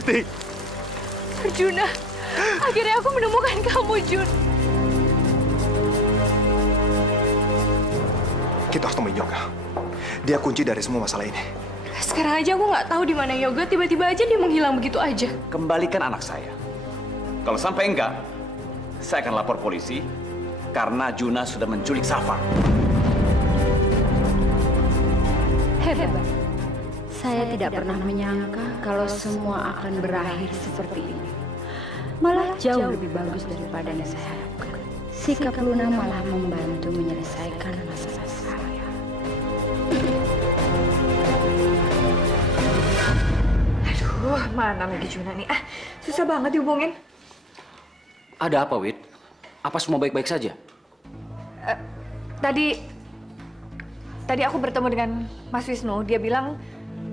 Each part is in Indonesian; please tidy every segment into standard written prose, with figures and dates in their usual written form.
Siti. Arjuna, akhirnya aku menemukan kamu, Jun. Kita harus temuin Yoga. Dia kunci dari semua masalah ini. Sekarang aja aku nggak tahu di mana Yoga. Tiba-tiba aja dia menghilang begitu aja. Kembalikan anak saya. Kalau sampai enggak, saya akan lapor polisi karena Juna sudah menculik Safa. Hebat. Saya tidak pernah menyangka kalau semua akan berakhir seperti ini. Malah jauh lebih bagus daripada yang saya harapkan. Sikap Luna malah membantu menyelesaikan masalah saya. Aduh, mana lagi Juna nih? Susah banget dihubungin. Ada apa, Wid? Apa semua baik-baik saja? Tadi aku bertemu dengan Mas Wisnu. Dia bilang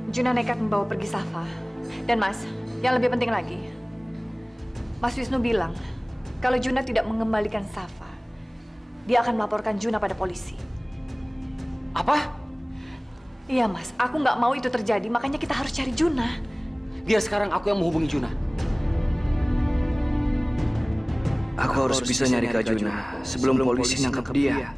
Juna nekat membawa pergi Safa. Dan Mas, yang lebih penting lagi, Mas Wisnu bilang kalau Juna tidak mengembalikan Safa, dia akan melaporkan Juna pada polisi. Apa? Iya Mas, aku nggak mau itu terjadi, makanya kita harus cari Juna. Biar sekarang aku yang menghubungi Juna. Aku harus bisa nyari Kak Juna sebelum polisi nangkap dia.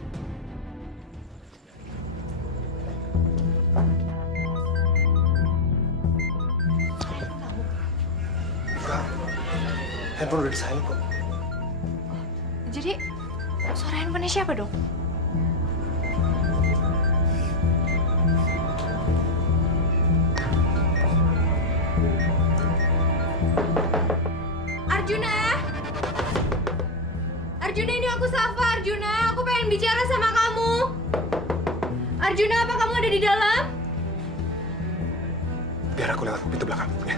Handphone udah di-silent kok. Jadi, suara handphonenya siapa dong? Arjuna! Arjuna, ini aku Safa, Arjuna. Aku pengen bicara sama kamu. Arjuna, apa kamu ada di dalam? Biar aku lewat pintu belakang, ya.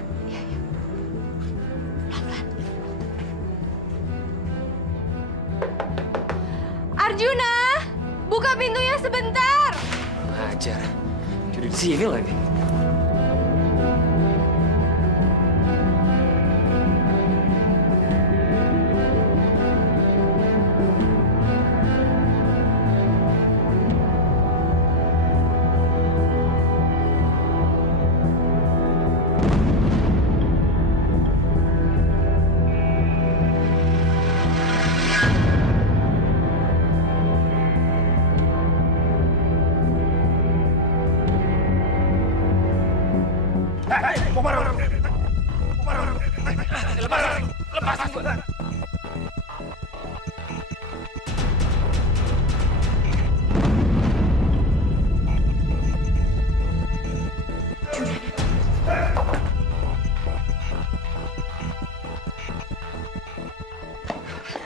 Arjuna! Buka pintunya sebentar! Ajar. Jadi di sini lagi.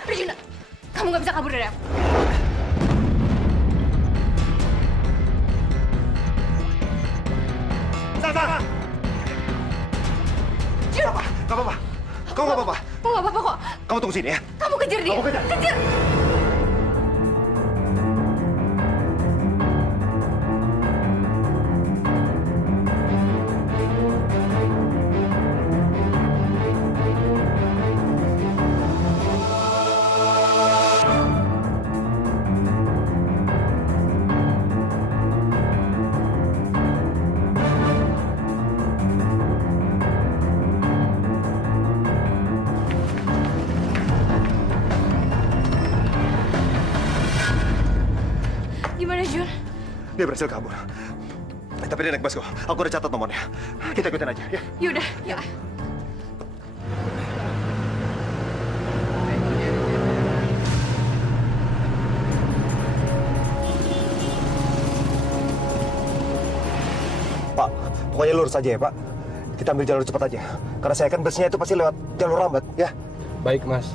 Arjuna, kamu nggak bisa kabur dari aku. Safa! Safa, nggak apa-apa. Kamu nggak apa-apa. Aku nggak apa-apa kok. Kamu tunggu sini ya. Kamu kejar dia. Kamu kejar. Kejar! Gimana Jun? Dia berhasil kabur. Tapi dia naik bus kok. Aku udah catat nomornya. Kita ikutin aja, ya. Yaudah, ya. Pak, pokoknya lurus aja ya, Pak. Kita ambil jalur cepat aja. Karena saya kan busnya itu pasti lewat jalur lambat, ya. Baik, Mas.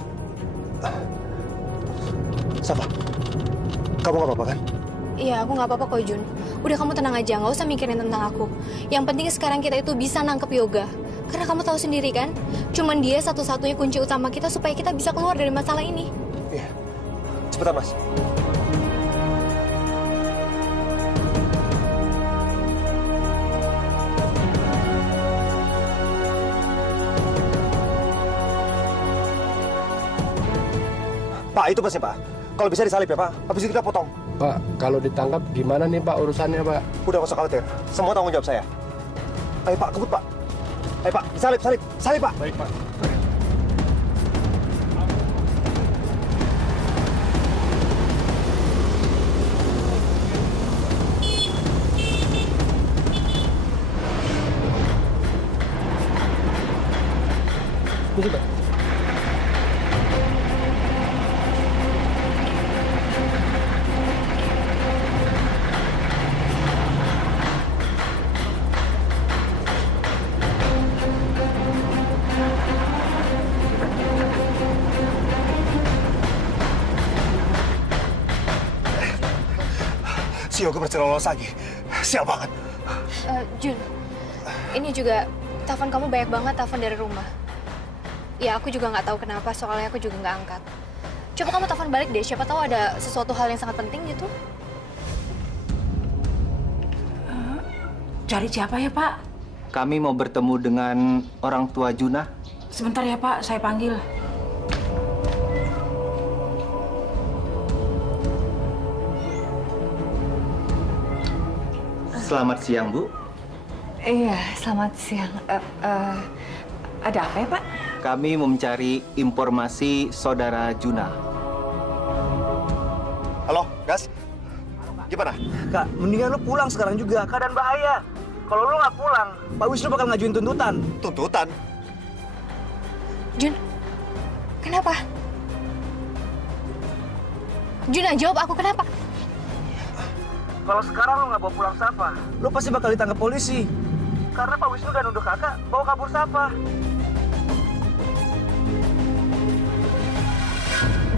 Safa, kamu nggak apa-apa kan? Iya, aku nggak apa-apa kok, Jun. Udah kamu tenang aja, nggak usah mikirin tentang aku. Yang penting sekarang kita itu bisa nangkep Yoga. Karena kamu tahu sendiri kan, cuman dia satu-satunya kunci utama kita supaya kita bisa keluar dari masalah ini. Iya. Cepetan, Mas. Pak, itu busnya, Pak. Kalau bisa disalip ya, Pak. Habis itu kita potong. Pak, kalau ditangkap gimana nih Pak urusannya Pak? Udah, nggak usah khawatir. Semua tanggung jawab saya. Ayo, Pak, kebut, Pak. Pak, salib, Pak. Baik, Pak. Ini, Pak. Si Yoga berhasil lolos lagi. Sial banget. Jun, ini juga telepon kamu banyak banget telepon dari rumah. Ya aku juga nggak tahu kenapa, soalnya aku juga nggak angkat. Coba kamu telepon balik deh, siapa tahu ada sesuatu hal yang sangat penting gitu. Cari siapa ya, Pak? Kami mau bertemu dengan orang tua Juna. Sebentar ya, Pak, saya panggil. Selamat siang, Bu. Iya, selamat siang. Ada apa ya, Pak? Kami mau mencari informasi saudara Juna. Halo, Gas. Gimana? Kak, mendingan lu pulang sekarang juga. Keadaan bahaya. Kalau lu nggak pulang, Pak Wisnu bakal ngajuin tuntutan. Tuntutan? Jun, kenapa? Juna, jawab aku kenapa? Kalau sekarang lu nggak bawa pulang Safa, lu pasti bakal ditangkap polisi. Karena Pak Wisnu udah nuduh kakak bawa kabur Safa.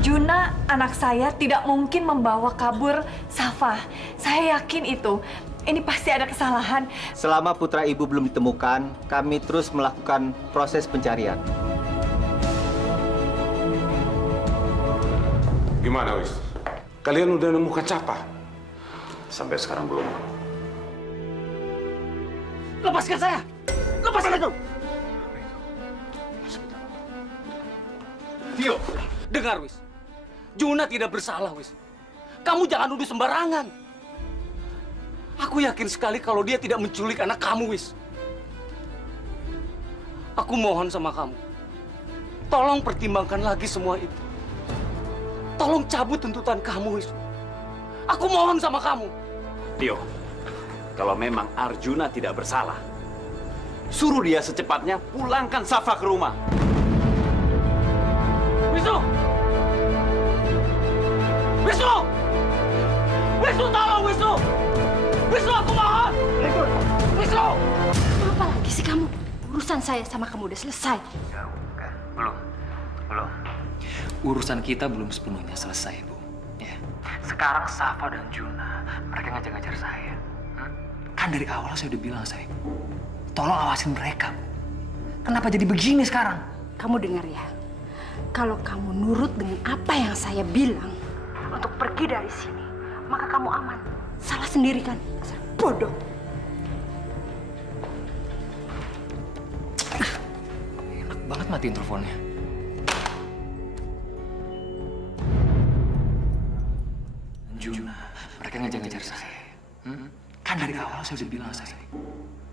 Juna, anak saya tidak mungkin membawa kabur Safa. Saya yakin itu. Ini pasti ada kesalahan. Selama putra ibu belum ditemukan, kami terus melakukan proses pencarian. Gimana, Wis? Kalian udah nemukan Safa? Sampai sekarang belum. Lepaskan saya! Lepaskan aku! Tio, dengar, Wis. Juna tidak bersalah, Wis. Kamu jangan nuduh sembarangan. Aku yakin sekali kalau dia tidak menculik anak kamu, Wis. Aku mohon sama kamu. Tolong pertimbangkan lagi semua itu. Tolong cabut tuntutan kamu, Wis. Aku mohon sama kamu. Tio, kalau memang Arjuna tidak bersalah, suruh dia secepatnya pulangkan Safa ke rumah. Wisnu! Wisnu! Wisnu, tolong, Wisnu! Wisnu, aku mohon! Wisnu! Apa lagi sih kamu? Urusan saya sama kamu udah selesai. Belum. Urusan kita belum sepenuhnya selesai, Bu. Ya. Sekarang Safa dan Juna, mereka ngajar-ngajar saya. Kan dari awal saya udah bilang, saya, tolong awasin mereka, Bu. Kenapa jadi begini sekarang? Kamu dengar ya, kalau kamu nurut dengan apa yang saya bilang untuk pergi dari sini, maka kamu aman. Salah sendiri kan? Dasar bodoh. Enak banget matiin teleponnya. Juna, mereka ngejar-ngejar saya. Kan dari awal saya udah bilang, saya,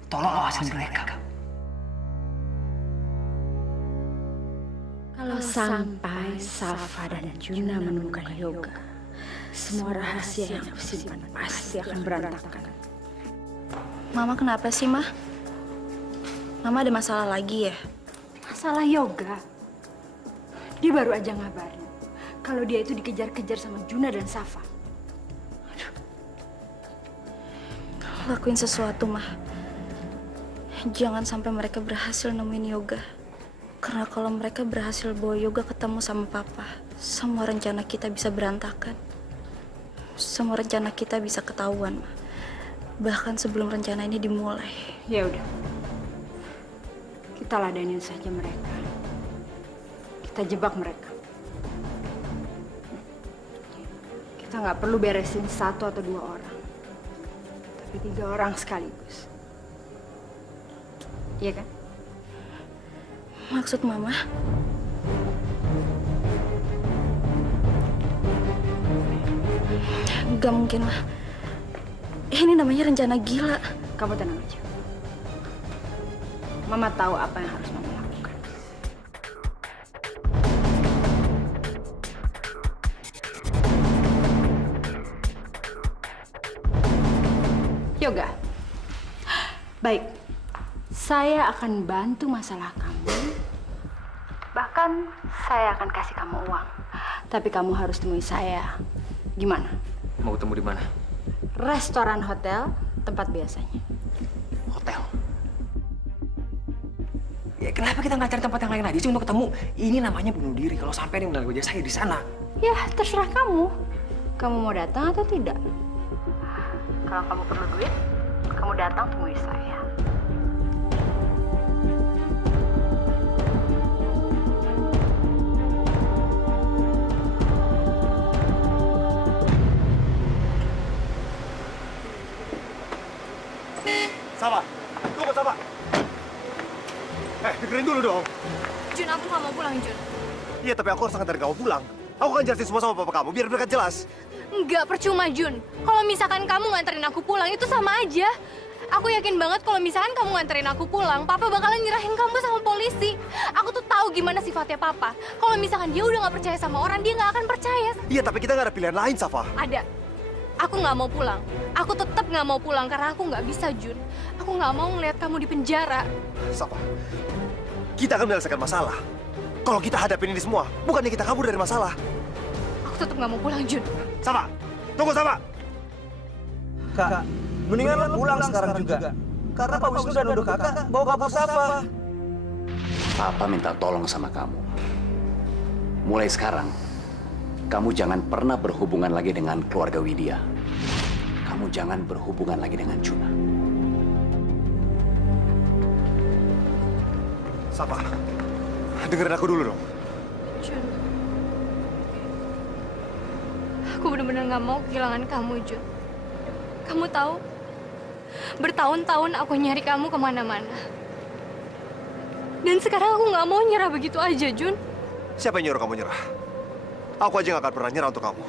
tolong awasin mereka. Kalau sampai Safa dan Juna menemukan Yoga, semua rahasia yang aku simpan pasti akan berantakan. Mama kenapa sih, Mah? Mama ada masalah lagi ya? Masalah Yoga, dia baru aja ngabarin kalau dia itu dikejar-kejar sama Juna dan Safa. Lakuin sesuatu, Mah. Jangan sampai mereka berhasil nemuin Yoga. Karena kalau mereka berhasil bawa Yoga ketemu sama Papa, semua rencana kita bisa berantakan. Semua rencana kita bisa ketahuan, Ma. Bahkan sebelum rencana ini dimulai. Ya udah, kita ladenin saja mereka. Kita jebak mereka. Kita nggak perlu beresin 1 atau 2 orang, tapi 3 orang sekaligus. Iya kan? Maksud Mama? Gak mungkin, Ma. Ini namanya rencana gila. Kamu tenang aja. Mama tahu apa yang harus Mama lakukan. Yoga. Baik. Saya akan bantu masalah kamu. Bahkan saya akan kasih kamu uang. Tapi kamu harus temui saya. Gimana? Mau ketemu di mana? Restoran hotel, tempat biasanya. Hotel. Ya kenapa kita nggak cari tempat yang lain aja sih untuk ketemu? Ini namanya bunuh diri. Kalau sampai nih mendadak wajah saya di sana. Ya, terserah kamu. Kamu mau datang atau tidak? Kalau kamu perlu duit, kamu datang temui saya. Safa, tunggu Safa. Dengerin dulu dong. Jun, aku nggak mau pulang, Jun. Iya, tapi aku harus nganterin kamu pulang. Aku akan jelasin semua sama papa kamu, biar mereka jelas. Enggak, percuma, Jun. Kalau misalkan kamu nganterin aku pulang, itu sama aja. Aku yakin banget kalau misalkan kamu nganterin aku pulang, Papa bakalan nyerahin kamu sama polisi. Aku tuh tahu gimana sifatnya Papa. Kalau misalkan dia udah nggak percaya sama orang, dia nggak akan percaya. Iya, tapi kita nggak ada pilihan lain, Safa. Ada. Aku nggak mau pulang. Aku tetap nggak mau pulang karena aku nggak bisa, Jun. Aku nggak mau ngeliat kamu di penjara. Safa, kita akan menyelesaikan masalah. Kalau kita hadapin ini semua, bukannya kita kabur dari masalah. Aku tetap nggak mau pulang, Jun. Safa, tunggu Safa. Kak, mendingan lo pulang sekarang juga. Karena Pak Wisnu udah nuduh kakak bawa kabur Safa. Papa minta tolong sama kamu. Mulai sekarang, kamu jangan pernah berhubungan lagi dengan keluarga Widya. Kamu jangan berhubungan lagi dengan Juna. Safa, dengerin aku dulu dong. Jun. Aku benar-benar nggak mau kehilangan kamu, Jun. Kamu tahu, bertahun-tahun aku nyari kamu kemana-mana. Dan sekarang aku nggak mau nyerah begitu aja, Jun. Siapa yang nyuruh kamu nyerah? Aku aja nggak akan pernah nyerah untuk kamu.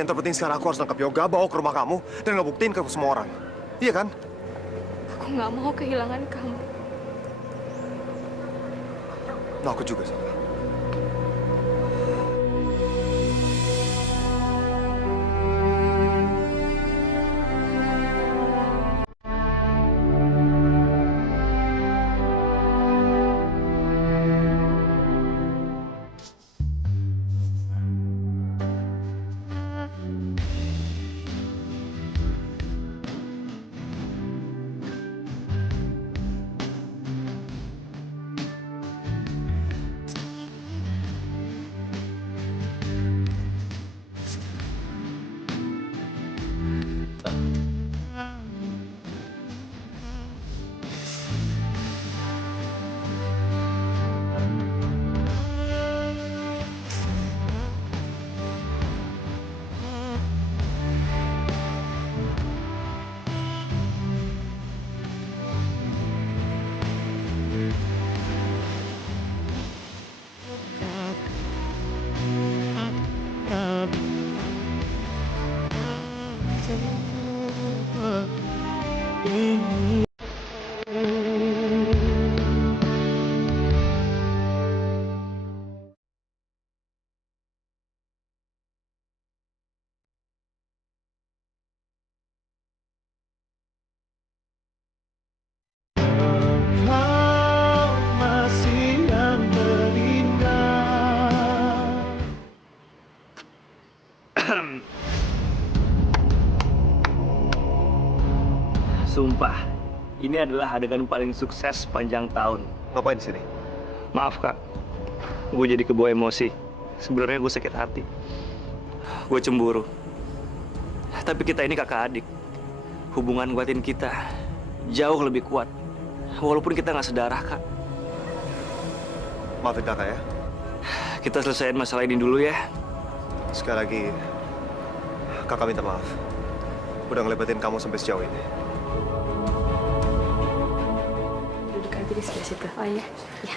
Yang terpenting sekarang aku harus nangkap Yoga, bawa ke rumah kamu, dan ngebuktiin ke semua orang. Iya kan? Aku nggak mau kehilangan kamu. Nah, aku juga, Safa. Sumpah, ini adalah adegan paling sukses sepanjang tahun. Ngapain di sini? Maaf kak, gue jadi kebawa emosi. Sebenarnya gue sakit hati. Gue cemburu. Tapi kita ini kakak adik. Hubungan kuatin kita jauh lebih kuat. Walaupun kita nggak sedarah kak. Maafin kakak ya. Kita selesaiin masalah ini dulu ya. Sekali lagi, kakak minta maaf. Udah ngelebatin kamu sampai sejauh ini. Duduk aja di sebelah situ. Oh iya? Ya.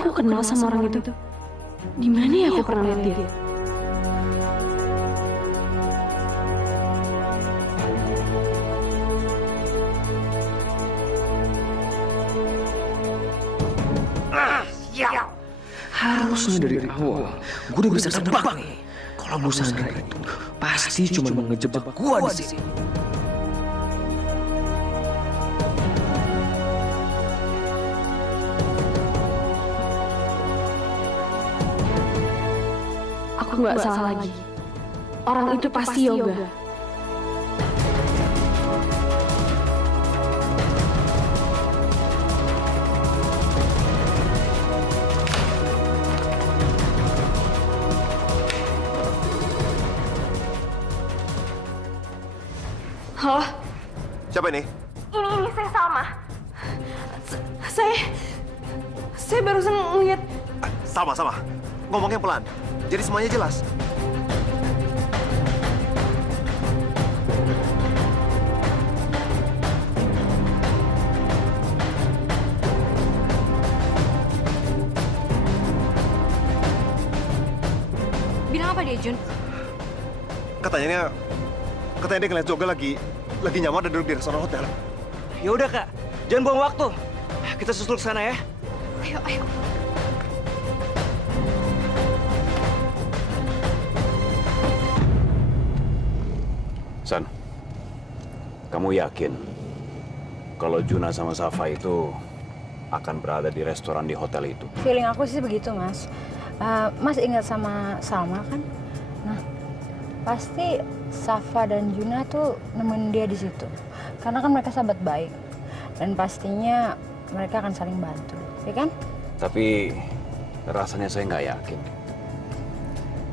aku kenal sama orang itu? Di mana ya aku pernah lihat dia? Harusnya dari awal gue udah bisa tebak nih. Kalau Bu Sandra itu pasti cuma mau ngejebak gue di sini. Aku nggak salah lagi. Orang itu pasti Yoga. Halo, Siapa ini? ini saya Salma. Saya barusan ngeliat. Sama. Ngomongnya pelan. Jadi semuanya jelas. Bilang apa dia, Jun? Katanya dia ngeliat Yoga lagi nyamar dan duduk di restoran hotel. Ya udah Kak, jangan buang waktu. Kita susul ke sana ya. Ayo. San, kamu yakin kalau Juna sama Safa itu akan berada di restoran di hotel itu? Feeling aku sih begitu, Mas. Mas ingat sama Salma kan? Nah, pasti Safa dan Juna tuh nemenin dia di situ. Karena kan mereka sahabat baik. Dan pastinya mereka akan saling bantu, ya kan? Tapi rasanya saya nggak yakin.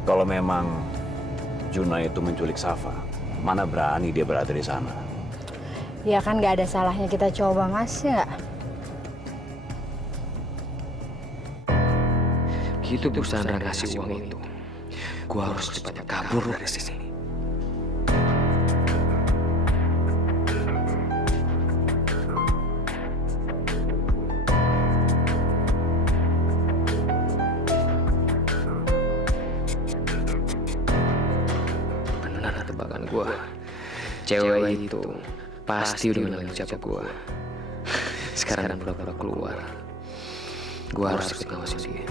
Kalau memang Juna itu menculik Safa, mana berani dia berada di sana? Ya kan nggak ada salahnya kita coba, Mas, ya nggak? Gitu Bu Sandra ngasih uang itu, gue harus cepatnya kabur dari sini. Benar tebakan gue, cewek itu pasti udah kenalin siapa gue. Sekarang dan pura-pura keluar, gue harus ikut ngawasin dia.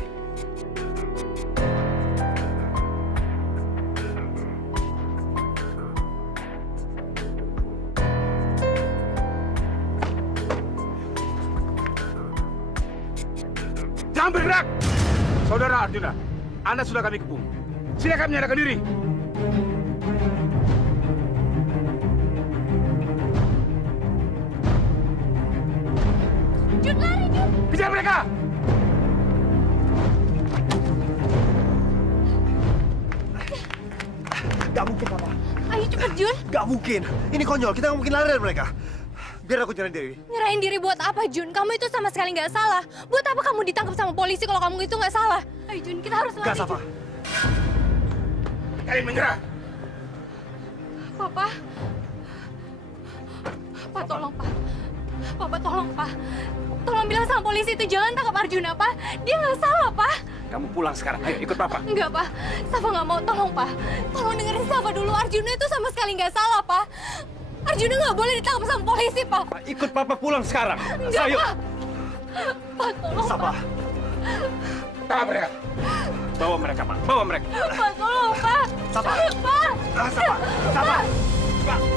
Jangan bergerak! Saudara Arjuna, Anda sudah kami kepung. Silakan menyerahkan diri. Jun, lari, Jun! Kejar mereka! Gak mungkin, Papa. Ayo cepet, Jun! Gak mungkin. Ini konyol. Kita nggak mungkin lari dari mereka. Biar aku nyerahin diri. Nyerahin diri buat apa, Jun? Kamu itu sama sekali nggak salah. Buat apa kamu ditangkap sama polisi kalau kamu itu nggak salah? Ayo, Jun, kita harus lari. Gak, Safa. Kalian menyerah! Papa. Pak, tolong, Pak. Papa, tolong, Pak. Tolong bilang sama polisi itu jangan tangkap Arjuna, Pak. Dia nggak salah, Pak. Kamu pulang sekarang. Ayo ikut Papa. Enggak, Pak. Safa nggak mau. Tolong, Pak. Tolong dengerin Safa dulu. Arjuna itu sama sekali nggak salah, Pak. Arjuna nggak boleh ditangkap sama polisi, Pak. Ikut Papa pulang sekarang. Enggak, Ayo. Pak. Pak, tolong, Safa. Pak. Tangkap mereka. Bawa mereka, Pak. Bawa mereka. Pak, tolong, Pak. Safa. Pak. Safa. Safa.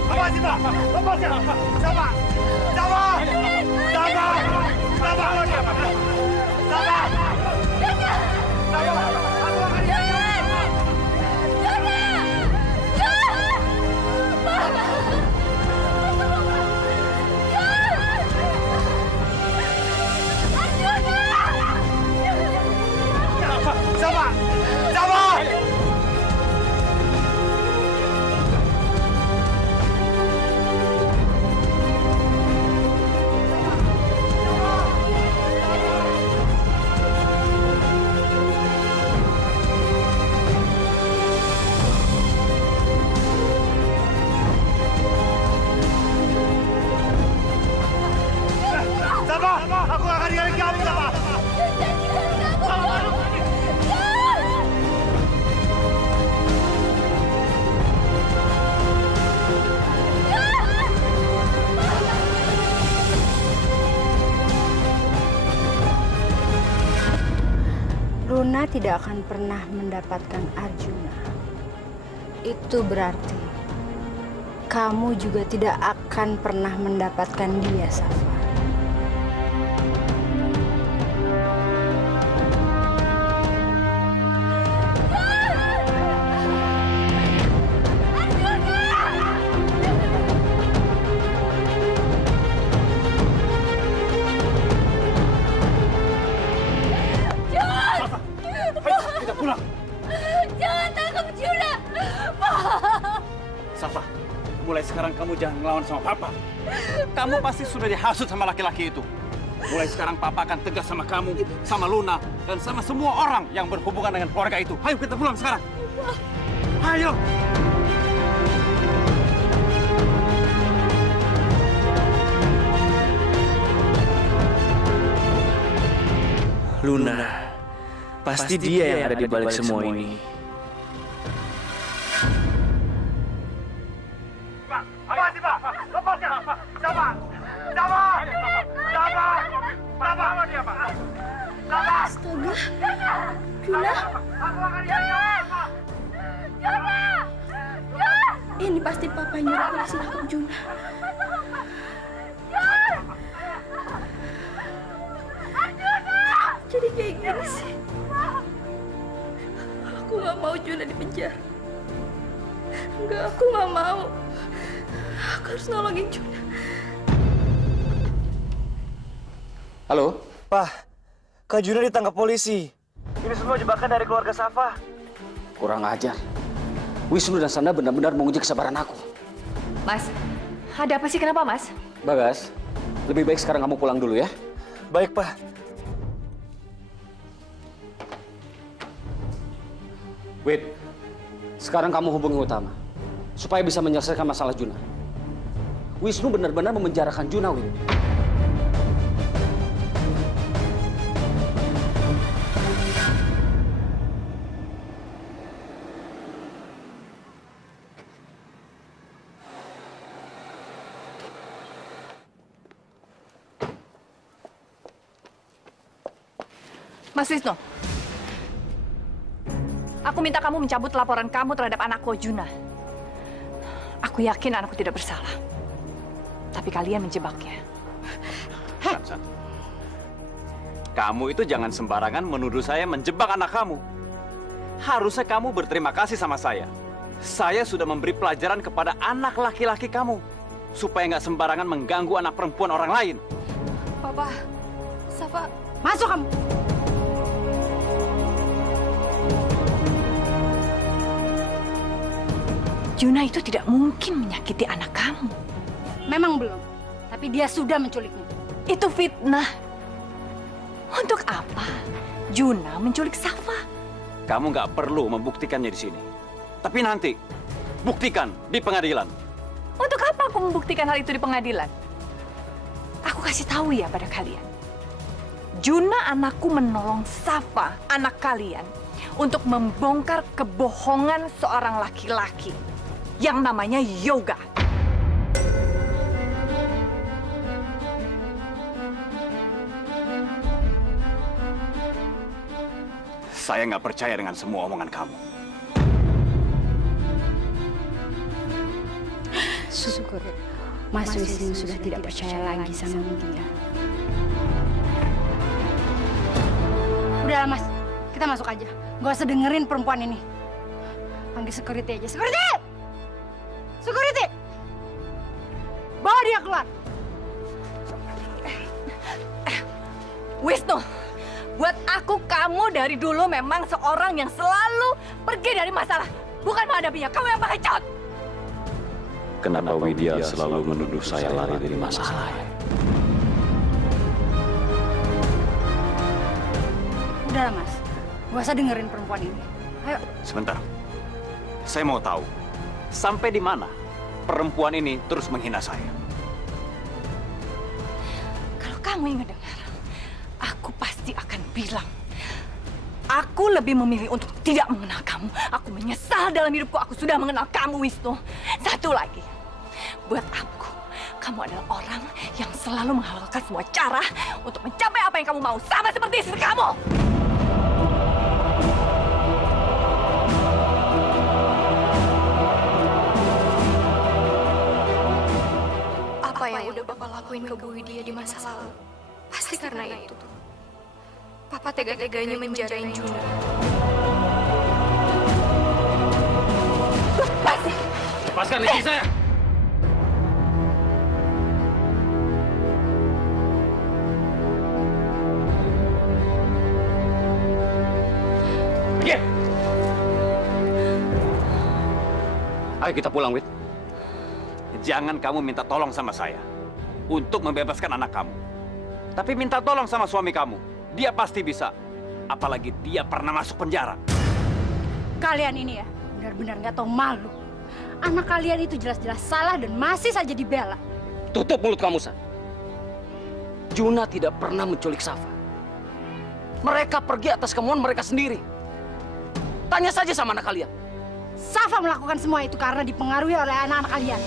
Lepasin, Pak. Lepasin. Safa. Safa. Safa. Safa. Safa. Safa. Safa. Luna tidak akan pernah mendapatkan Arjuna. Itu berarti kamu juga tidak akan pernah mendapatkan dia, Safa. Safa, mulai sekarang kamu jangan ngelawan sama Papa. Kamu pasti sudah dihasut sama laki-laki itu. Mulai sekarang Papa akan tegas sama kamu, sama Luna, dan sama semua orang yang berhubungan dengan keluarga itu. Ayo kita pulang sekarang. Ayo. Luna, pasti dia yang ada di balik semua ini. Astaga, Juna. Ini pasti papa yang nyuruh polisi nangkep Juna. Jadi kayak gini sih. Aku nggak mau Juna di penjara. Enggak, aku nggak mau. Aku harus nolongin Juna. Halo? Pak, Kak Juna ditangkap polisi. Ini semua jebakan dari keluarga Safa. Kurang ajar. Wisnu dan Sanda benar-benar menguji kesabaran aku. Mas, ada apa sih? Kenapa, Mas? Bagas, lebih baik sekarang kamu pulang dulu ya. Baik, Pak. Wait, sekarang kamu hubungi Utama supaya bisa menyelesaikan masalah Juna. Wisnu benar-benar memenjarakan Juna, Wit. Mas Wisnu, aku minta kamu mencabut laporan kamu terhadap anakku, Juna. Aku yakin anakku tidak bersalah. Tapi kalian menjebaknya. San. Kamu itu jangan sembarangan menuduh saya menjebak anak kamu. Harusnya kamu berterima kasih sama saya. Saya sudah memberi pelajaran kepada anak laki-laki kamu. Supaya nggak sembarangan mengganggu anak perempuan orang lain. Papa, Safa. Masuk kamu. Juna itu tidak mungkin menyakiti anak kamu. Memang belum, tapi dia sudah menculiknya. Itu fitnah. Untuk apa Juna menculik Safa? Kamu nggak perlu membuktikannya di sini. Tapi nanti, buktikan di pengadilan. Untuk apa aku membuktikan hal itu di pengadilan? Aku kasih tahu ya pada kalian. Juna anakku menolong Safa, anak kalian, untuk membongkar kebohongan seorang laki-laki yang namanya Yoga. Saya nggak percaya dengan semua omongan kamu. Syukur, Mas Wisnu sudah tidak percaya lagi sama dia. Udahlah Mas, kita masuk aja. Gak usah dengerin perempuan ini. Panggil security aja. Security! Security! Bawa dia keluar. Wisnu, buat aku kamu dari dulu memang seorang yang selalu pergi dari masalah. Bukan menghadapinya, kamu yang pakai cat. Kenapa Widya selalu menuduh saya lari dari masalah? Udahlah Mas, gak usah dengerin perempuan ini. Ayo. Sebentar. Saya mau tahu, sampai di mana perempuan ini terus menghina saya? Kalau kamu ingin dengar, aku pasti akan bilang. Aku lebih memilih untuk tidak mengenal kamu. Aku menyesal dalam hidupku, aku sudah mengenal kamu, Wisnu. Satu lagi, buat aku, kamu adalah orang yang selalu menghalalkan semua cara untuk mencapai apa yang kamu mau. Sama seperti istri kamu. lakuin ke Bu Widya di masa lalu, pasti karena itu. Papa tega-teganya menjarain Juna. Lepaskan istri saya! Pergi! Ayo kita pulang, Wit. Jangan kamu minta tolong sama saya untuk membebaskan anak kamu. Tapi minta tolong sama suami kamu. Dia pasti bisa. Apalagi dia pernah masuk penjara. Kalian ini ya, benar-benar nggak tahu malu. Anak kalian itu jelas-jelas salah dan masih saja dibela. Tutup mulut kamu, San. Juna tidak pernah menculik Safa. Mereka pergi atas kemauan mereka sendiri. Tanya saja sama anak kalian. Safa melakukan semua itu karena dipengaruhi oleh anak-anak kalian.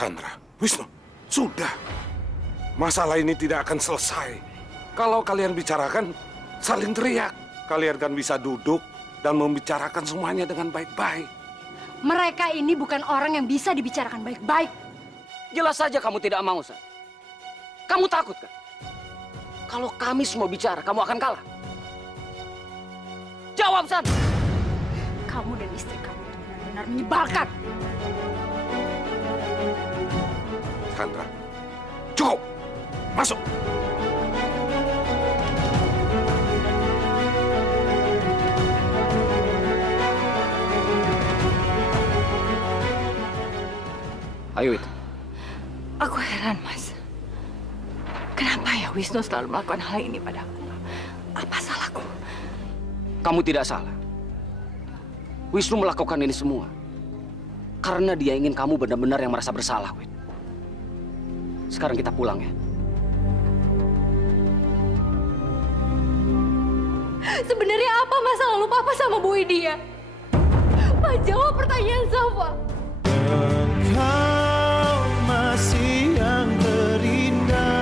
Sandra, Wisnu, sudah. Masalah ini tidak akan selesai. Kalau kalian bicarakan, saling teriak. Kalian kan bisa duduk dan membicarakan semuanya dengan baik-baik. Mereka ini bukan orang yang bisa dibicarakan baik-baik. Jelas saja kamu tidak mau, San. Kamu takut kan? Kalau kami semua bicara, kamu akan kalah. Jawab, San. Kamu dan istri kamu itu benar-benar menyebalkan. Sandra, cukup. Masuk. Ayo, Wit. Aku heran, Mas. Kenapa ya Wisnu selalu melakukan hal ini padaku? Apa salahku? Kamu tidak salah. Wisnu melakukan ini semua karena dia ingin kamu benar-benar yang merasa bersalah, Wit. Sekarang kita pulang ya. Sebenarnya apa masa lalu Papa sama Bu Widya? Pak, jawab pertanyaan Safa. Engkau masih yang terindah.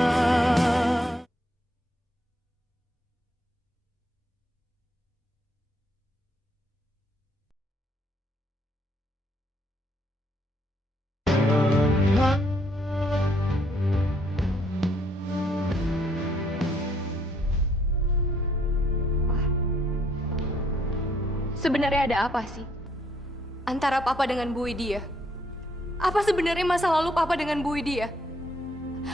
Sebenarnya ada apa sih antara Papa dengan Bu Widya? Apa sebenarnya masa lalu Papa dengan Bu Widya?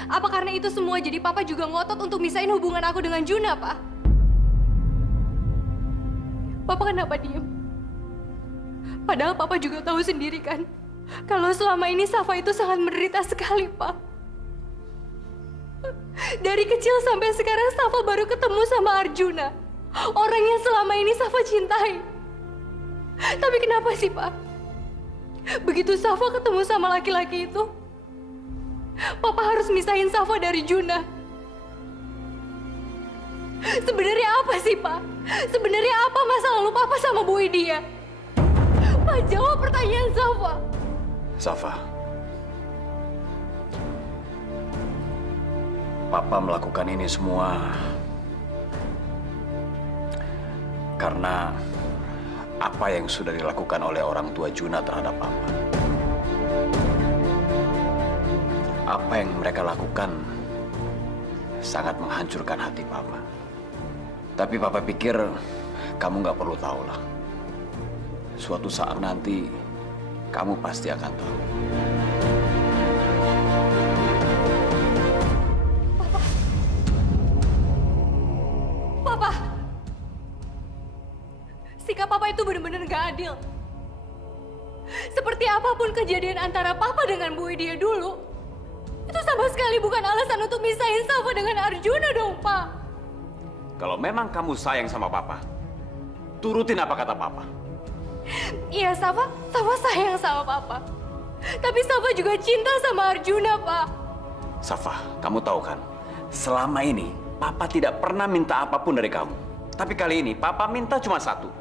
Apa karena itu semua jadi Papa juga ngotot untuk misahin hubungan aku dengan Juna, Pak? Papa kenapa diem? Padahal Papa juga tahu sendiri kan, kalau selama ini Safa itu sangat menderita sekali, Pak. Dari kecil sampai sekarang Safa baru ketemu sama Arjuna, orang yang selama ini Safa cintai. Tapi kenapa sih, Pak? Begitu Safa ketemu sama laki-laki itu, Papa harus misahin Safa dari Juna. Sebenarnya apa sih, Pak? Sebenarnya apa masa lalu Papa sama Bu Widya? Pak, jawab pertanyaan Safa. Safa, Papa melakukan ini semua karena apa yang sudah dilakukan oleh orang tua Juna terhadap Papa. Apa yang mereka lakukan sangat menghancurkan hati Papa. Tapi Papa pikir kamu nggak perlu tahu lah. Suatu saat nanti kamu pasti akan tahu. Papa, sikap Papa itu benar-benar gak adil. Seperti apapun kejadian antara Papa dengan Bu Widya dulu, itu sama sekali bukan alasan untuk misahin Safa dengan Arjuna dong, Pak. Kalau memang kamu sayang sama Papa, turutin apa kata Papa. Iya, Safa sayang sama Papa. Tapi Safa juga cinta sama Arjuna, Pak. Safa, kamu tahu kan, selama ini Papa tidak pernah minta apapun dari kamu. Tapi kali ini Papa minta cuma satu.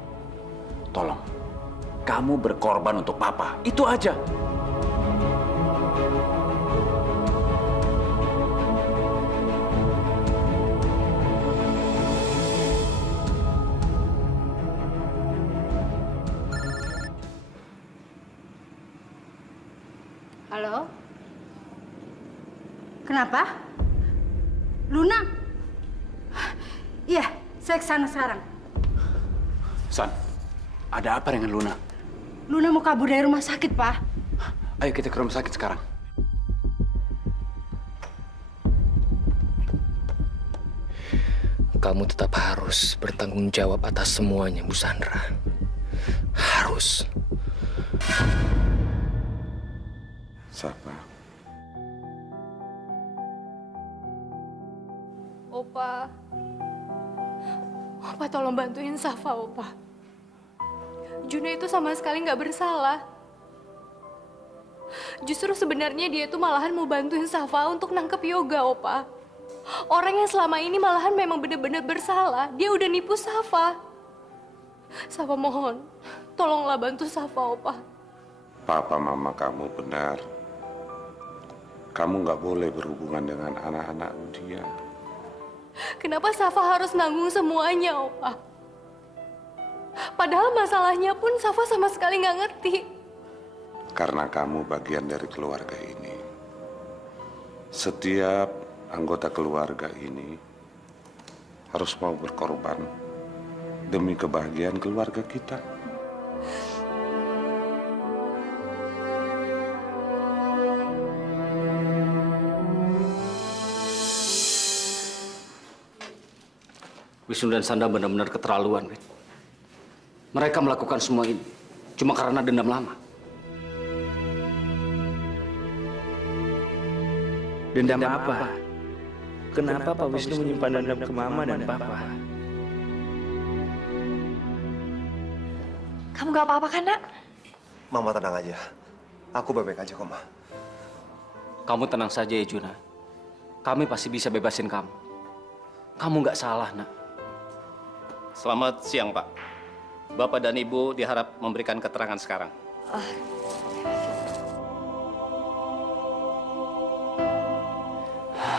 Tolong, kamu berkorban untuk Papa. Itu aja. Halo? Kenapa? Luna? Iya, saya ke sana sekarang. San, ada apa dengan Luna? Luna mau kabur dari rumah sakit, Pak. Ayo kita ke rumah sakit sekarang. Kamu tetap harus bertanggung jawab atas semuanya, Bu Sandra. Harus. Safa, Opa. Opa tolong bantuin Safa, Opa. Juna itu sama sekali nggak bersalah. Justru sebenarnya dia itu malahan mau bantuin Safa untuk nangkep Yoga, Opa. Orang yang selama ini malahan memang benar-benar bersalah. Dia udah nipu Safa. Safa mohon, tolonglah bantu Safa, Opa. papa mama kamu benar. Kamu nggak boleh berhubungan dengan anak-anak dia. Kenapa Safa harus nanggung semuanya, Opa? Padahal masalahnya pun Safa sama sekali nggak ngerti. Karena kamu bagian dari keluarga ini. Setiap anggota keluarga ini harus mau berkorban demi kebahagiaan keluarga kita. Wisnu dan Sanda benar-benar keterlaluan, Win. Mereka melakukan semua ini cuma karena dendam lama. Dendam apa? Kenapa Pak Wisnu menyimpan dendam ke Mama dan Papa? Kamu gak apa-apa kan, Nak? Mama tenang aja. Aku baik-baik aja kok, Ma. Kamu tenang saja ya, Juna. Kami pasti bisa bebasin kamu. Kamu nggak salah, Nak. Selamat siang, Pak. Bapak dan Ibu diharap memberikan keterangan sekarang.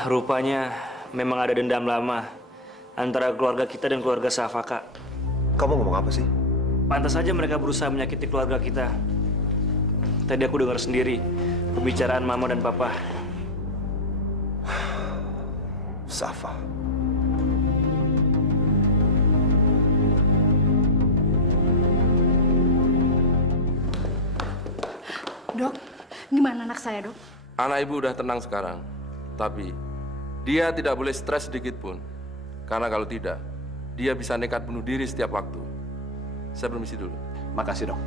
Rupanya memang ada dendam lama antara keluarga kita dan keluarga Safa, Kak. Kamu ngomong apa sih? Pantas saja mereka berusaha menyakiti keluarga kita. Tadi aku dengar sendiri pembicaraan Mama dan Papa. Safa. Dok, gimana anak saya, Dok? Anak ibu udah tenang sekarang, tapi dia tidak boleh stres sedikit pun. Karena kalau tidak, dia bisa nekat bunuh diri setiap waktu. Saya permisi dulu. Makasih, Dok.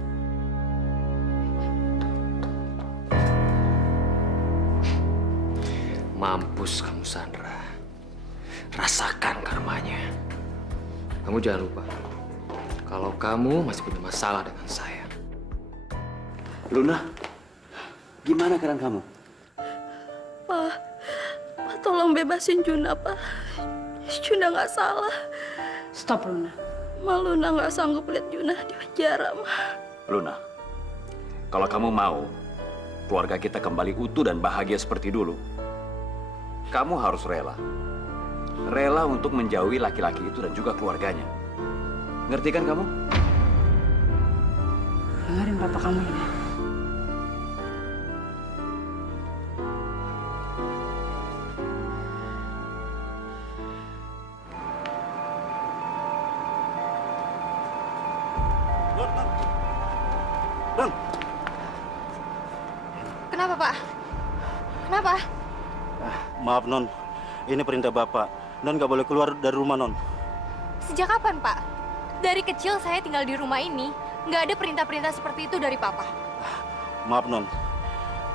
Mampus kamu, Sandra. Rasakan karmanya. Kamu jangan lupa, kalau kamu masih punya masalah dengan saya. Luna, gimana keadaan kamu? Pak, tolong bebasin Juna, Pak. Juna nggak salah. Stop, Luna. Luna nggak sanggup lihat Juna di penjara, Ma. Luna, kalau kamu mau keluarga kita kembali utuh dan bahagia seperti dulu, kamu harus rela. Rela untuk menjauhi laki-laki itu dan juga keluarganya. Ngerti kan kamu? Dengerin papa kamu ini. Non, Kenapa, Pak? Kenapa? maaf Non, ini perintah Bapak. Non nggak boleh keluar dari rumah Non. Sejak kapan, Pak? Dari kecil saya tinggal di rumah ini. Nggak ada perintah-perintah seperti itu dari Papa. Maaf Non,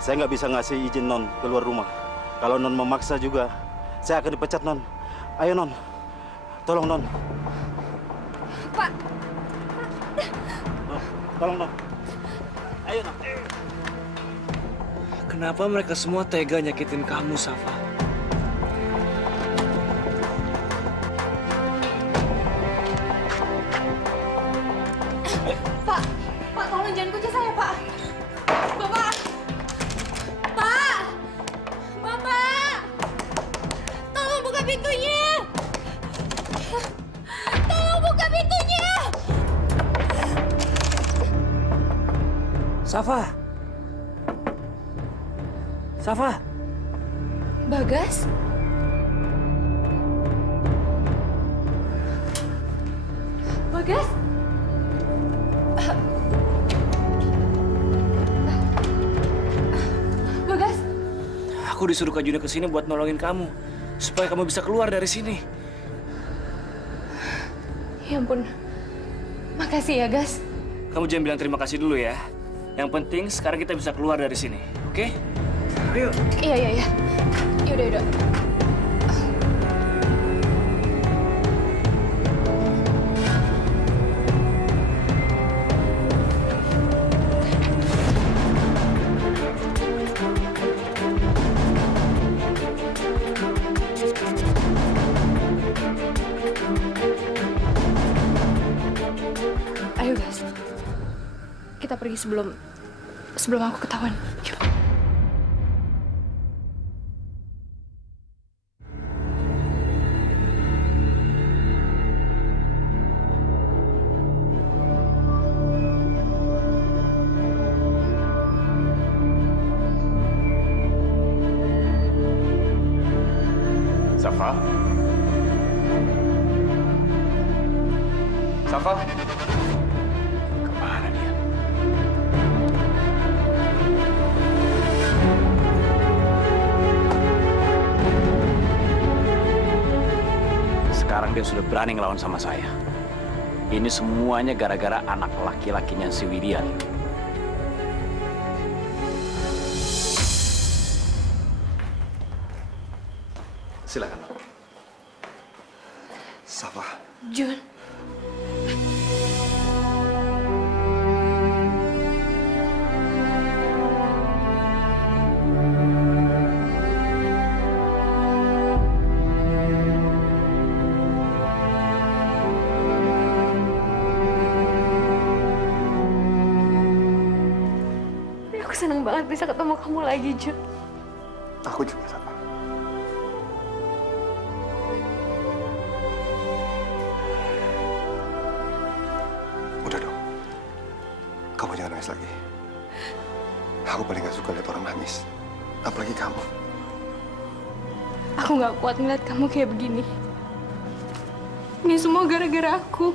saya nggak bisa ngasih izin Non keluar rumah. Kalau Non memaksa juga, saya akan dipecat Non. Ayo Non, tolong Non. Pak, Tolong Non. Ayo Non. Kenapa mereka semua tega nyakitin kamu, Safa? Pak, tolong jangan kunci saya, Pak. Bapak! Pak! Bapak! Tolong buka pintunya! Tolong buka pintunya! Safa! Safa. Bagas? Bagas? Bagas? Aku disuruh Kak Juna ke sini buat nolongin kamu. Supaya kamu bisa keluar dari sini. Ya ampun. Makasih ya, Gas. Kamu jangan bilang terima kasih dulu ya. Yang penting sekarang kita bisa keluar dari sini. Oke? Ayo. Iya. Yaudah. Ayo, Gas. Kita pergi sebelum aku ketahuan. Yuk. Safa? Safa? Kemana dia? Sekarang dia sudah berani ngelawan sama saya. Ini semuanya gara-gara anak laki-lakinya si Widya. Silakan. Safa. Jun. Aku senang banget bisa ketemu kamu lagi, Jun. Aku juga, Safa. Udah dong. Kamu jangan nangis lagi. Aku paling gak suka lihat orang nangis. Apalagi kamu. Aku gak kuat ngeliat kamu kayak begini. Ini semua gara-gara aku.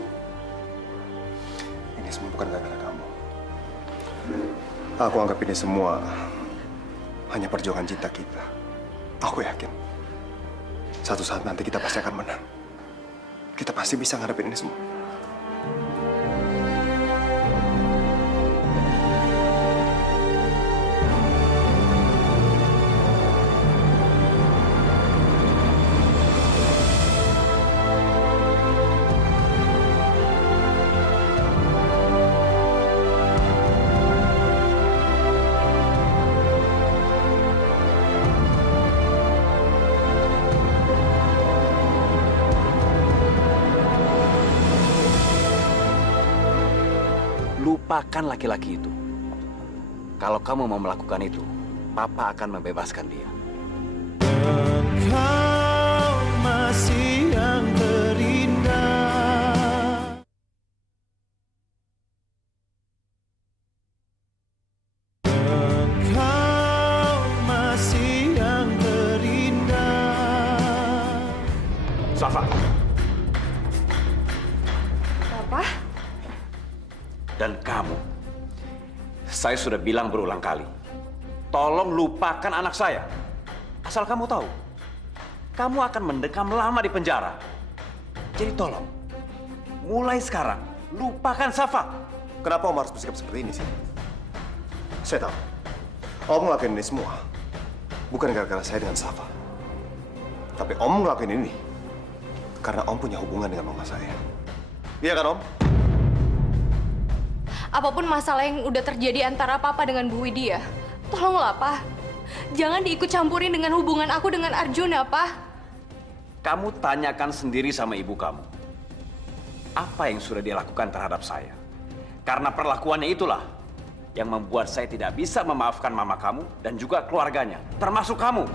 Ini semua bukan gara-gara kamu. Aku anggap ini semua hanya perjuangan cinta kita. Aku yakin satu saat nanti kita pasti akan menang. Kita pasti bisa ngadepin ini semua. Lupakan laki-laki itu. Kalau kamu mau melakukan itu, Papa akan membebaskan dia. Engkau masih yang terindah. Engkau masih yang terindah. Safa. Papa? Dan kamu, saya sudah bilang berulang kali, tolong lupakan anak saya. Asal kamu tahu, kamu akan mendekam lama di penjara. Jadi tolong, mulai sekarang, lupakan Safa. Kenapa Om harus bersikap seperti ini sih? Saya tahu, Om ngelakuin ini semua bukan gara-gara saya dengan Safa. Tapi Om ngelakuin ini karena Om punya hubungan dengan mama saya. Iya kan, Om? Apapun masalah yang udah terjadi antara Papa dengan Bu Widya, tolonglah, Pak. Jangan diikut campurin dengan hubungan aku dengan Arjuna, Pak. Kamu tanyakan sendiri sama ibu kamu. Apa yang sudah dia lakukan terhadap saya? Karena perlakuannya itulah yang membuat saya tidak bisa memaafkan mama kamu dan juga keluarganya, termasuk kamu.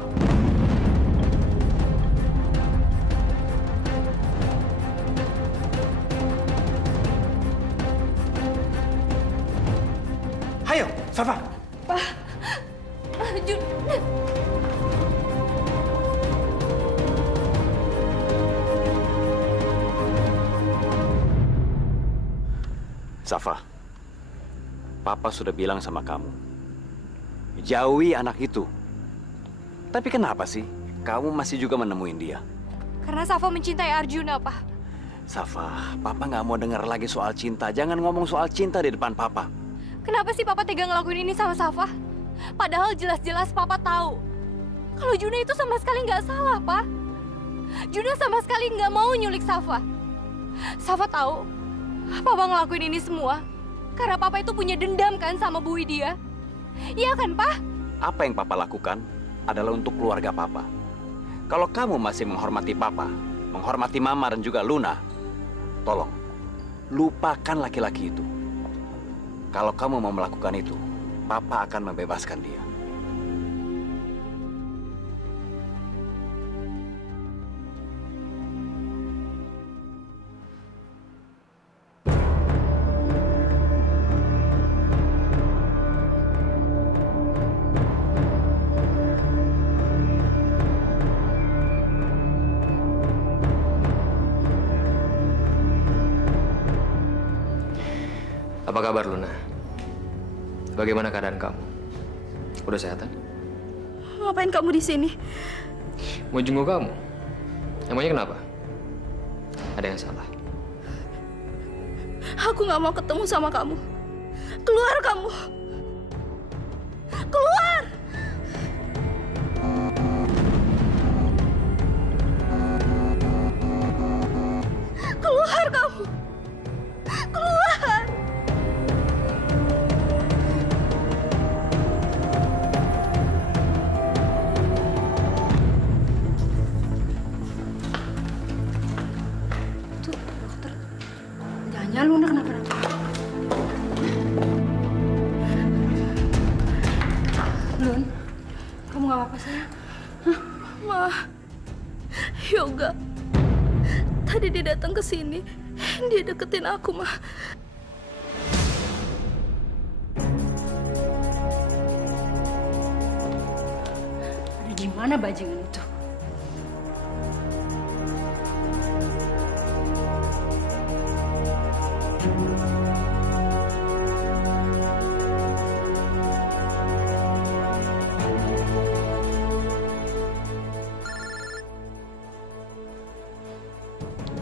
Ayo, Safa. Pak. Jun. Safa, Papa sudah bilang sama kamu, jauhi anak itu. Tapi kenapa sih kamu masih juga menemuin dia? Karena Safa mencintai Arjuna, Pak. Safa, Papa nggak mau dengar lagi soal cinta. Jangan ngomong soal cinta di depan Papa. Kenapa sih Papa tega ngelakuin ini sama Safa? Padahal jelas-jelas Papa tahu kalau Juna itu sama sekali nggak salah, Pak. Juna sama sekali nggak mau nyulik Safa. Safa tahu Papa ngelakuin ini semua karena Papa itu punya dendam kan sama Bu Widya. Iya kan, Pak? Apa yang Papa lakukan adalah untuk keluarga Papa. Kalau kamu masih menghormati Papa, menghormati Mama dan juga Luna, tolong lupakan laki-laki itu. Kalau kamu mau melakukan itu, Papa akan membebaskan dia. Apa kabar, Luna? Bagaimana keadaan kamu? Udah sehat? Ngapain kamu di sini? Mau jenguk kamu. Emangnya kenapa? Ada yang salah? Aku nggak mau ketemu sama kamu. Keluar kamu. Keluar. Keluar kamu. Keluar. Jangan Luna kenapa-napa. Lun, kamu gak apa-apa sayang? Ma, Yoga. Tadi dia datang ke sini, dia deketin aku, Ma. Ada di mana bajingan itu?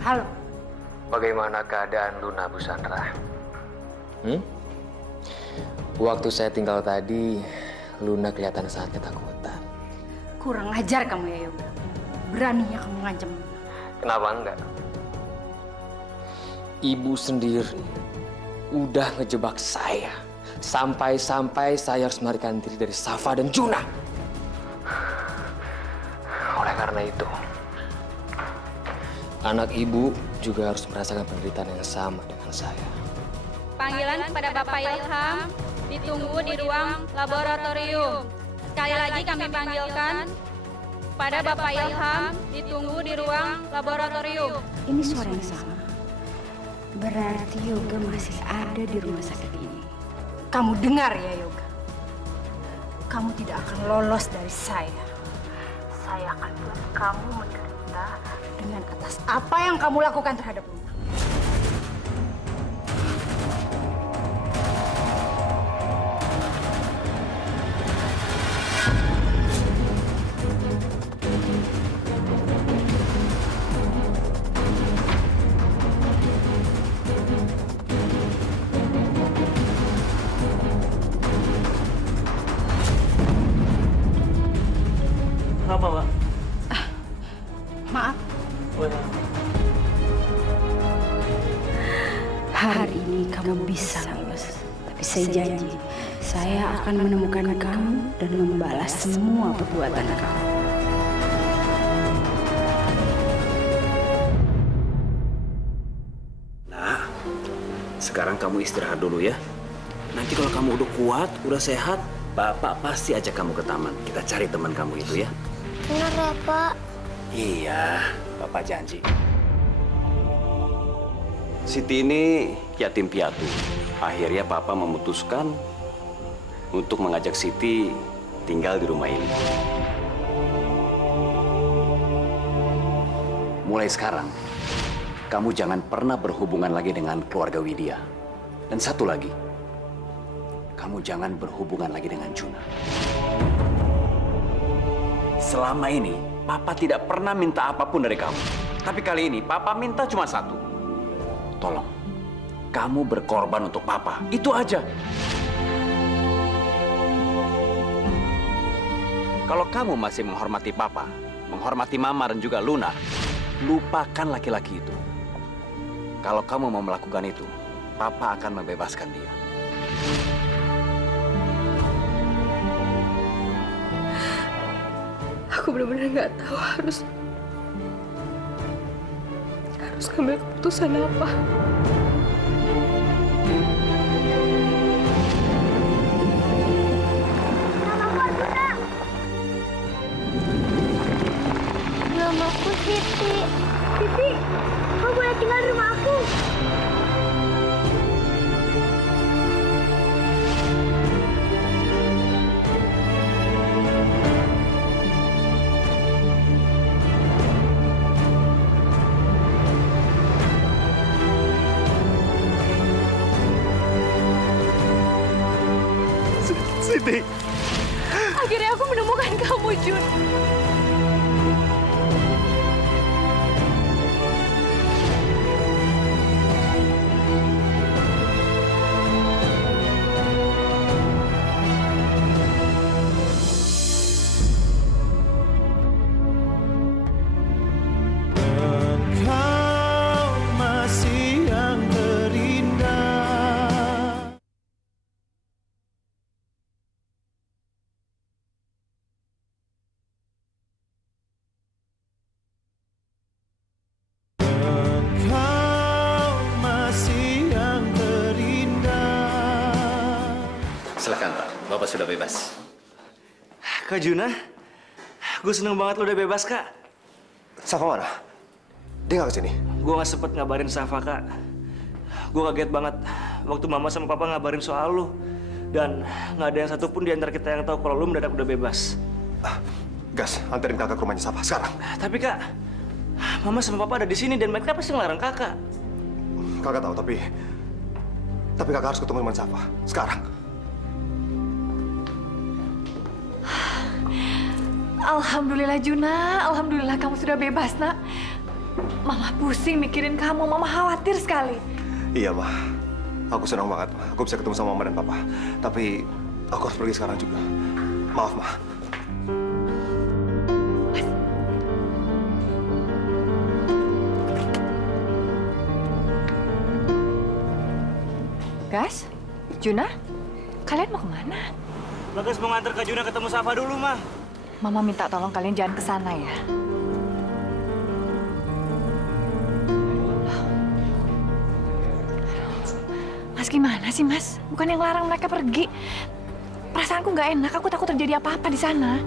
Halo. Bagaimana keadaan Luna, Bu Sandra? Waktu saya tinggal tadi, Luna kelihatan sangat ketakutan. Kurang ajar kamu ya, Yoga. Beraninya kamu ngancam. Kenapa enggak? Ibu sendiri udah ngejebak saya. Sampai-sampai saya harus melarikan diri dari Safa dan Juna. Oleh karena itu, anak ibu juga harus merasakan penderitaan yang sama dengan saya. Panggilan kepada Bapak Ilham ditunggu di ruang laboratorium. Sekali lagi kami panggilkan pada Bapak Ilham ditunggu di ruang laboratorium. Ini suara yang sama. Berarti Yoga masih ada di rumah sakit ini. Kamu dengar ya, Yoga? Kamu tidak akan lolos dari saya. Saya akan buat kamu menderita dengan atas apa yang kamu lakukan terhadap Luna. Apa, Pak? Maaf. Hari ini kamu bisa lolos. Tapi saya janji, saya akan menemukan kamu dan membalas semua perbuatan kamu. Nah, sekarang kamu istirahat dulu ya. Nanti kalau kamu udah kuat, udah sehat, Bapak pasti ajak kamu ke taman. Kita cari teman kamu itu ya. Benar ya, Pak? Iya, Bapak janji. Siti ini yatim piatu. Akhirnya Papa memutuskan untuk mengajak Siti tinggal di rumah ini. Mulai sekarang, kamu jangan pernah berhubungan lagi dengan keluarga Widya. Dan satu lagi, kamu jangan berhubungan lagi dengan Juna. Selama ini, Papa tidak pernah minta apapun dari kamu. Tapi kali ini, Papa minta cuma satu. Tolong, kamu berkorban untuk Papa. Itu aja. Kalau kamu masih menghormati Papa, menghormati Mama dan juga Luna, lupakan laki-laki itu. Kalau kamu mau melakukan itu, Papa akan membebaskan dia. Aku benar-benar nggak tahu harus ngambil keputusan apa. Namaku Siti. Siti, kau boleh tinggal di rumah aku. Siti. Akhirnya aku menemukan kamu, Jun. Engkau masih yang terindah. Engkau masih yang terindah. Silakan Pak, Bapak sudah bebas. Kak Juna, gue seneng banget lo udah bebas, Kak. Safa mana? Dia nggak kesini. Gue nggak sempet ngabarin Safa, Kak. Gue kaget banget waktu Mama sama Papa ngabarin soal lu. Dan nggak ada yang satupun di antara kita yang tahu kalau lu mendadak udah bebas. Gas, anterin kakak ke rumahnya Safa sekarang. Tapi Kak, Mama sama Papa ada di sini dan mereka pasti ngelarang kakak. Kakak tahu, tapi kakak harus ketemu dengan Safa sekarang. Alhamdulillah Juna, alhamdulillah kamu sudah bebas, Nak. Mama pusing mikirin kamu, Mama khawatir sekali. Iya, Ma. Aku senang banget, Ma. Aku bisa ketemu sama Mama dan Papa. Tapi aku harus pergi sekarang juga. Maaf, Ma. Gas, Juna, kalian mau kemana? Bagas mau nganter Kak Juna ketemu Safa dulu, Ma. Mama minta tolong kalian jangan ke sana ya. Mas gimana sih, Mas? Bukan yang larang mereka pergi. Perasaanku nggak enak, aku takut terjadi apa-apa di sana.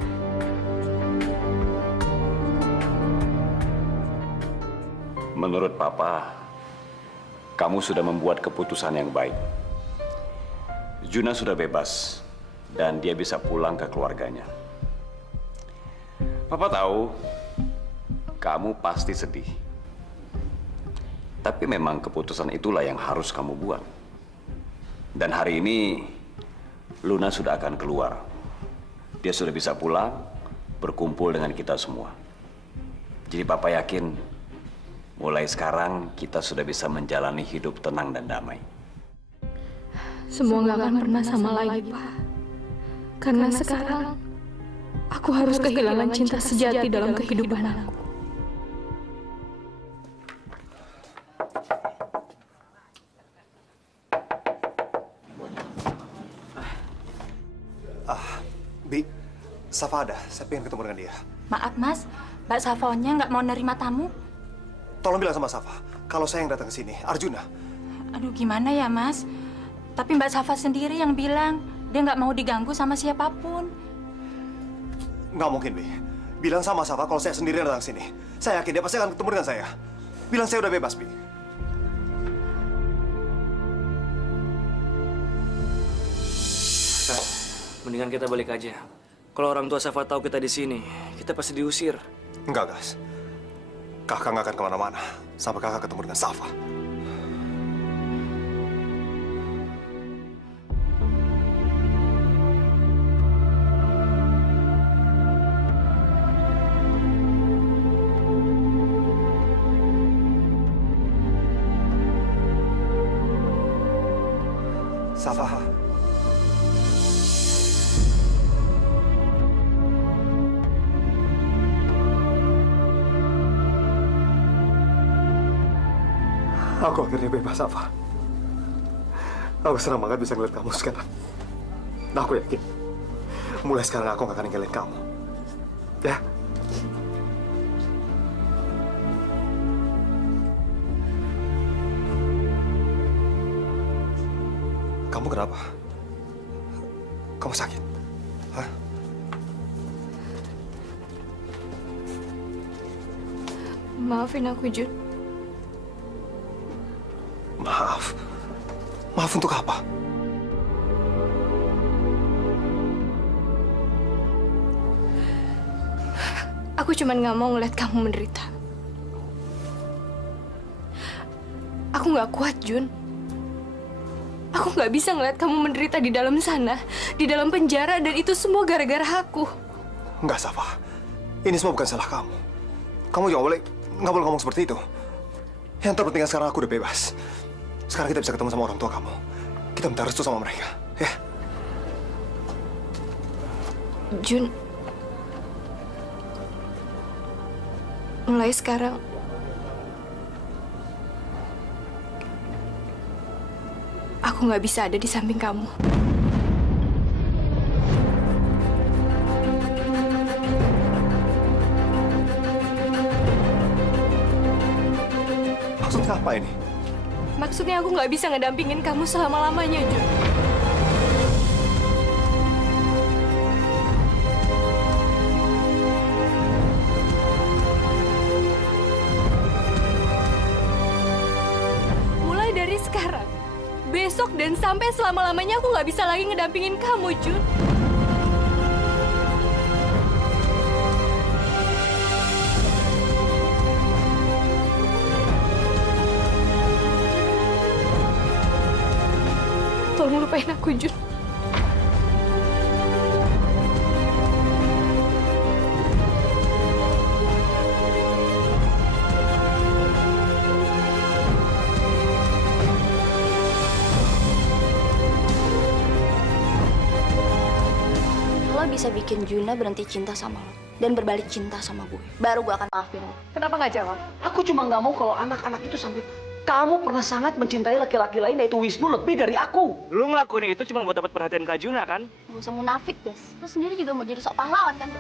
Menurut Papa, kamu sudah membuat keputusan yang baik. Juna sudah bebas dan dia bisa pulang ke keluarganya. Papa tahu kamu pasti sedih. Tapi memang keputusan itulah yang harus kamu buat. Dan hari ini Luna sudah akan keluar. Dia sudah bisa pulang, berkumpul dengan kita semua. Jadi Papa yakin mulai sekarang kita sudah bisa menjalani hidup tenang dan damai. Semua nggak akan pernah sama lagi, Pak. Karena sekarang aku harus kehilangan cinta sejati dalam kehidupan aku. Bi, Safa ada. Saya pengen ketemu dengan dia. Maaf Mas, Mbak Safonya nggak mau nerima tamu. Tolong bilang sama Safa, kalau saya yang datang ke sini, Arjuna. Aduh gimana ya Mas? Tapi Mbak Safa sendiri yang bilang dia nggak mau diganggu sama siapapun. Nggak mungkin, Bi. Bilang sama Safa kalau saya sendirian datang ke sini. Saya yakin dia pasti akan ketemu dengan saya. Bilang saya udah bebas, Bi. Kak, mendingan kita balik aja. Kalau orang tua Safa tahu kita di sini, kita pasti diusir. Enggak, Gas. Kakak nggak akan kemana-mana sampai kakak ketemu dengan Safa. Safa. Aku akhirnya bebas, Safa. Aku senang banget bisa ngeliat kamu sekarang. Nah, aku yakin, mulai sekarang aku gak akan ninggalin kamu. Ya? Kamu kenapa? Kamu sakit? Hah? Maafin aku, Jun. Maaf. Maaf untuk apa? Aku cuma nggak mau ngeliat kamu menderita. Aku nggak kuat, Jun. Aku nggak bisa ngeliat kamu menderita di dalam sana, di dalam penjara, dan itu semua gara-gara aku. Enggak, Safa. Ini semua bukan salah kamu. Kamu nggak boleh ngomong seperti itu. Yang terpenting sekarang aku udah bebas. Sekarang kita bisa ketemu sama orang tua kamu. Kita minta restu sama mereka, ya? Jun, mulai sekarang aku nggak bisa ada di samping kamu. Maksudnya apa ini? Maksudnya aku nggak bisa ngedampingin kamu selama-lamanya, Jun. Mulai dari sekarang, besok dan sampai selama-lamanya aku nggak bisa lagi ngedampingin kamu, Jun. Tolong lupain aku, Jun. Lo bisa bikin Juna berhenti cinta sama lo dan berbalik cinta sama gue. Baru gue akan maafin lo. Kenapa nggak jawab? Aku cuma nggak mau kalau anak-anak itu sampai kamu pernah sangat mencintai laki-laki lain, yaitu Wisnu, lebih dari aku. Lu ngelakuin itu cuma buat dapat perhatian Kak Juna, kan? Gak usah munafik, Des. Lo sendiri juga mau jadi sok pahlawan, kan?